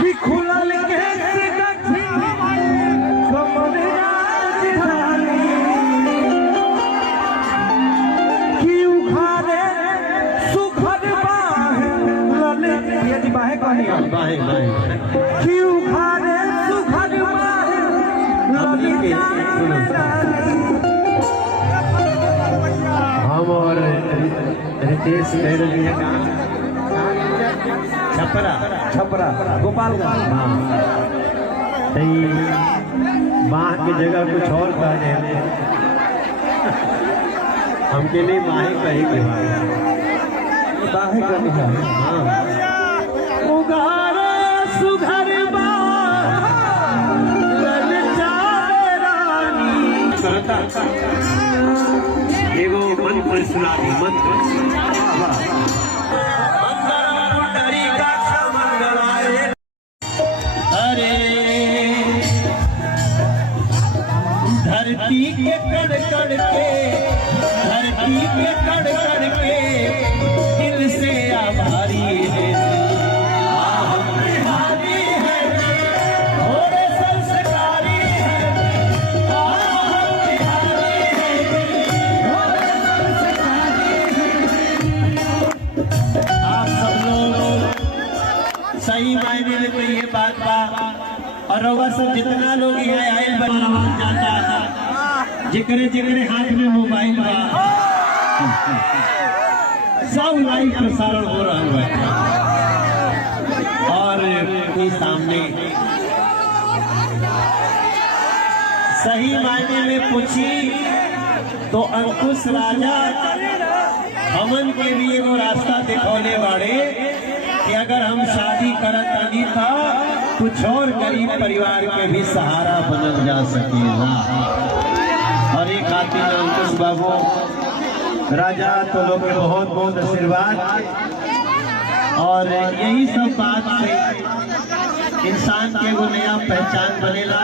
कि खुलल केस गठिन कमर राजधानी कि उखाड़े सुखद बाहे ललित ये जी बाहे कहनी है बाहे कि उखाड़े सुखद बाहे ललित हम और रितेश कह रहे हैं छपरा छपरा गोपालगंज हाँ बाह की जगह कुछ और कह रहे हैं हमके लिए बाहें कहेंगे बाहें करनी है हाँ उगारे सुघर एगो मंत्र सुना दी मंत्र अरे धरती के कड़ कड़ के धरती के कड़ कड़ के दिल से आभारी है सही मायने में तो ये बात बा और रउआ सब जितना लोग यहाँ आयल बनवान जाता जिकरे जिकरे हाथ में मोबाइल बा सब लाइव प्रसारण हो रहा है और के सामने सही मायने में पूछी तो अंकुश राजा हमन के लिए वो रास्ता दिखौने वाले कि अगर हम शादी करत नहीं था कुछ और गरीब परिवार के भी सहारा बनल जा सकेगा और एक खातिर अंकुश बाबू राजा तो लोग के बहुत बहुत आशीर्वाद और यही सब बात से इंसान के वो नया पहचान बनेला।